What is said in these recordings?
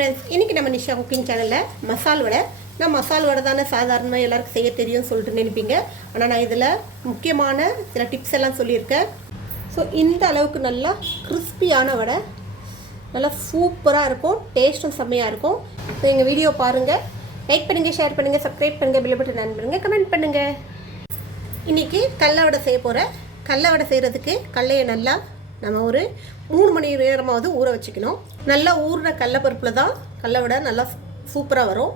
Friends, இன்றைக்கி நம்ம Nisha cooking சேனலில் மசால் வடை. நான் மசால் வடை தானே சாதாரணமாக எல்லாருக்கும் செய்ய தெரியும்னு சொல்லிட்டு நினைப்பீங்க. ஆனால் நான் இதில் முக்கியமான சில டிப்ஸ் எல்லாம் சொல்லியிருக்கேன். ஸோ இந்த அளவுக்கு நல்லா கிறிஸ்பியான வடை நல்லா சூப்பராக இருக்கும், டேஸ்ட்டும் செம்மையாக இருக்கும். ஸோ எங்கள் வீடியோ பாருங்கள், லைக் பண்ணுங்கள், ஷேர் பண்ணுங்கள், சப்ஸ்கிரைப் பண்ணுங்கள், பெல் பட்டன் ஆன் பண்ணுங்கள், கமெண்ட் பண்ணுங்கள். இன்றைக்கி கடலை வடை செய்ய போகிறேன். கடலை வடை செய்கிறதுக்கு கடலையை நல்லா நம்ம ஒரு 3 மணி நேரமாவது ஊற வச்சுக்கணும். நல்லா ஊறுற கடலைப்பருப்பில் தான் கடலை வடை நல்லா சூப்பராக வரும்.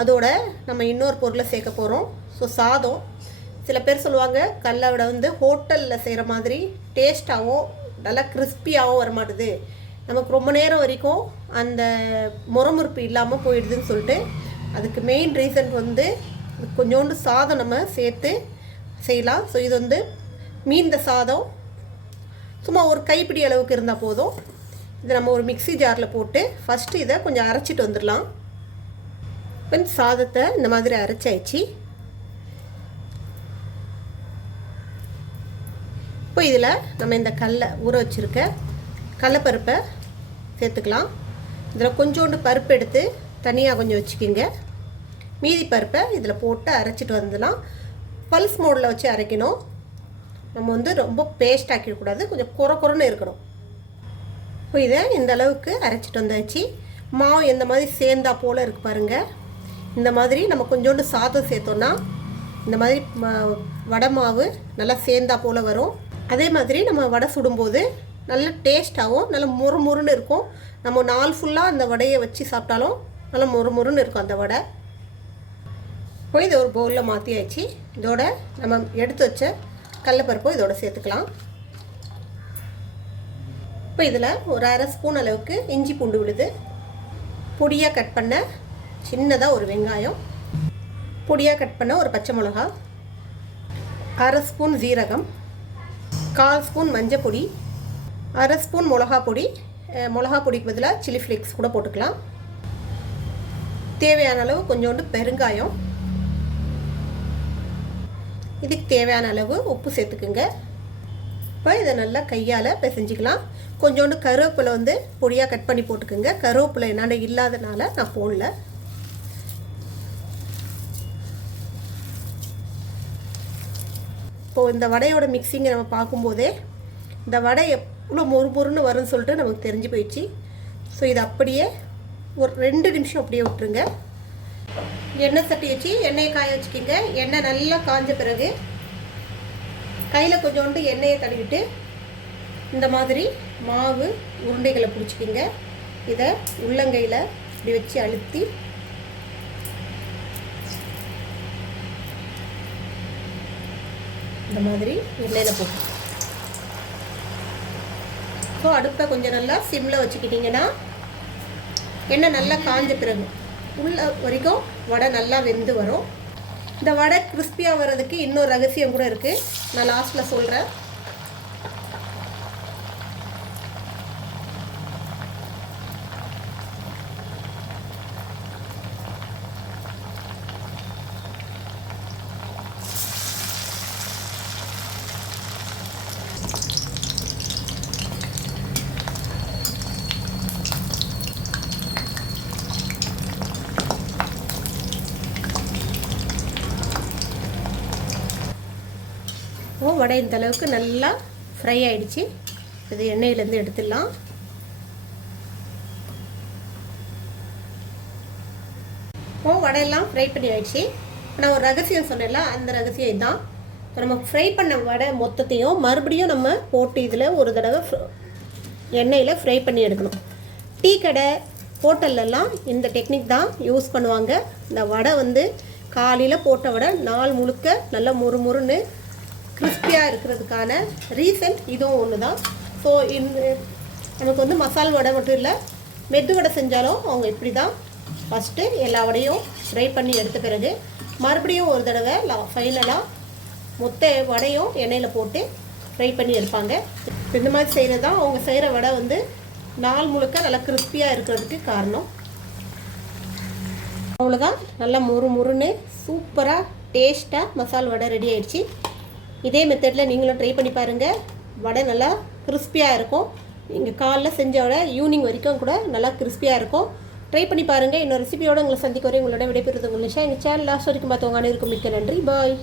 அதோட நம்ம இன்னொரு பொருளை சேர்க்க போகிறோம். ஸோ சாதம். சில பேர் சொல்லுவாங்க கடலை வடை வந்து ஹோட்டலில் செய்கிற மாதிரி டேஸ்ட்டாகவும் நல்லா கிறிஸ்பியாகவும் வர மாட்டுது, நமக்கு ரொம்ப நேரம் வரைக்கும் அந்த முறமுறுப்பு இல்லாமல் போயிடுதுன்னு சொல்லிட்டு. அதுக்கு மெயின் ரீசன் வந்து கொஞ்சோண்டு சாதம் நம்ம சேர்த்து செய்யலாம். ஸோ இது வந்து மீந்த சாதம் சும்மா ஒரு கைப்பிடி அளவுக்கு இருந்தால் போதும். இதை நம்ம ஒரு மிக்ஸி ஜாரில் போட்டு ஃபஸ்ட்டு இதை கொஞ்சம் அரைச்சிட்டு வந்துடலாம். கொஞ்சம் சாதத்தை இந்த மாதிரி அரைச்சாச்சு. இப்போ இதில் நம்ம இந்த ஊற வச்சுருக்க கடலைப்பருப்பை சேர்த்துக்கலாம். இதில் கொஞ்சோண்டு பருப்பு எடுத்து தனியாக கொஞ்சம் வச்சுக்கிங்க. மீதி பருப்பை இதில் போட்டு அரைச்சிட்டு வந்துடலாம். பல்ஸ் மோடில் வச்சு அரைக்கணும். நம்ம வந்து ரொம்ப பேஸ்ட் ஆக்கிடக்கூடாது, கொஞ்சம் குறன்னு இருக்கணும். இப்போ இதை இந்த அளவுக்கு அரைச்சிட்டு வந்தாச்சு. மாவு எந்த மாதிரி சேர்ந்தா போல் இருக்குது பாருங்கள். இந்த மாதிரி நம்ம கொஞ்சோண்டு சாதம் சேர்த்தோன்னா இந்த மாதிரி வடை மாவு நல்லா சேர்ந்தா போல் வரும். அதே மாதிரி நம்ம வடை சுடும்போது நல்ல டேஸ்ட்டாகவும் நல்ல முறுமுறுன்னு இருக்கும். நம்ம நாள் ஃபுல்லாக அந்த வடையை வச்சு சாப்பிட்டாலும் நல்லா முறுமுறுன்னு இருக்கும் அந்த வடை. இப்போ இதை ஒரு பவுலில் மாற்றியாச்சு. இதோட நம்ம எடுத்து வச்ச கடலைப்பருப்பு இதோட சேர்த்துக்கலாம். இப்போ இதில் ஒரு 1/2 ஸ்பூன் அளவுக்கு இஞ்சி பூண்டு விழுது, பொடியாக கட் பண்ண சின்னதாக ஒரு வெங்காயம், பொடியாக கட் பண்ண ஒரு பச்சை மிளகா, 1/2 ஸ்பூன் ஜீரகம், 1/4 ஸ்பூன் மஞ்சள் பொடி, 1/2 ஸ்பூன் மிளகா பொடிக்கு பதிலாக சில்லி ஃப்ளேக்ஸ் கூட போட்டுக்கலாம். தேவையான அளவு கொஞ்சோண்டு பெருங்காயம், இதுக்கு தேவையான அளவு உப்பு சேர்த்துக்குங்க. இப்போ இதை நல்லா கையால் பிசைஞ்சிக்கலாம். கொஞ்சோண்டு கருவேப்பிலை வந்து பொடியாக கட் பண்ணி போட்டுக்குங்க. கருவேப்பிலை என்னால் இல்லாதனால நான் போடல. இப்போது இந்த வடையோட மிக்சிங்கை நம்ம பார்க்கும்போதே இந்த வடை எவ்வளோ மொறுமொறுன்னு வரும்னு சொல்லிட்டு நமக்கு தெரிஞ்சு போயிடுச்சு. ஸோ இது அப்படியே ஒரு 2 நிமிஷம் அப்படியே விட்டுருங்க. எண்ணெய் சட்டி வச்சு எண்ணெயை காய வச்சுக்கிங்க. எண்ணெய் நல்லா காஞ்ச பிறகு கையில் கொஞ்சோண்டு எண்ணெயை தடவிட்டு இந்த மாதிரி மாவு உருண்டைகளை பிடிச்சிக்கிங்க. இதை உள்ளங்கையில் இப்படி வச்சு அழுத்தி இந்த மாதிரி எண்ணெயில் போட்டு ஸோ அடுப்பை கொஞ்சம் நல்லா சிம்மில் வச்சுக்கிட்டிங்கன்னா எண்ணெய் நல்லா காஞ்ச பிறகு உள்ள வரைக்கும் வடை நல்லா வெந்து வரும். இந்த வடை கிறிஸ்பியாக வர்றதுக்கு இன்னொரு ரகசியம் கூட இருக்குது, நான் லாஸ்ட்டில் சொல்கிறேன். வடை இந்த அளவுக்கு நல்லா ஃப்ரை ஆகிடுச்சு. இது எண்ணெயிலேருந்து எடுத்துடலாம். வடையெல்லாம் ஃப்ரை பண்ணி ஆயிடுச்சு. நான் ஒரு ரகசியம் சொன்னேன்ல, அந்த ரகசியம் இதுதான். நம்ம ஃப்ரை பண்ண வடை மொத்தத்தையும் மறுபடியும் நம்ம போட்டு இதில் ஒரு தடவை எண்ணெயில் ஃப்ரை பண்ணி எடுக்கணும். டீ கடை ஹோட்டல்லலாம் இந்த டெக்னிக் தான் யூஸ் பண்ணுவாங்க. இந்த வடை வந்து காலையில் போட்ட வடை நாள் முழுக்க நல்லா முறுமுறுன்னு கிறிஸ்பியாக இருக்கிறதுக்கான ரீசன் இதுவும் ஒன்று தான். ஸோ இந்த நமக்கு வந்து மசால் வடை மட்டும் இல்லை, மெது வடை செஞ்சாலும் அவங்க இப்படி தான் ஃபஸ்ட்டு எல்லா வடையும் ஃப்ரை பண்ணி எடுத்த பிறகு மறுபடியும் ஒரு தடவை ஃபைனலாக மொத்த வடையும் எண்ணெயில் போட்டு ஃப்ரை பண்ணி எடுப்பாங்க. இந்த மாதிரி செய்கிறது தான் அவங்க செய்கிற வடை வந்து நாள் முழுக்க நல்லா கிறிஸ்பியாக இருக்கிறதுக்கு காரணம். அவ்வளோதான், நல்லா முறுமுறுன்னு சூப்பராக டேஸ்ட்டாக மசால் வடை ரெடி ஆகிடுச்சு. இதே மெத்தடில் நீங்களும் ட்ரை பண்ணி பாருங்கள். வடை நல்லா கிறிஸ்பியாக இருக்கும். நீங்கள் காலைல செஞ்ச வடை ஈவினிங் வரைக்கும் கூட நல்லா கிறிஸ்பியாக இருக்கும். ட்ரை பண்ணி பாருங்கள். இன்னொரு ரெசிபியோடு உங்களை சந்திக்க வரை உங்களோட விடைபெறுவது உங்கள் நிஷா. எங்கள் சேனல் லாஸ்ட் வரைக்கும் பார்த்தவங்க அனைவருக்கும் மிக்க நன்றி. பாய்.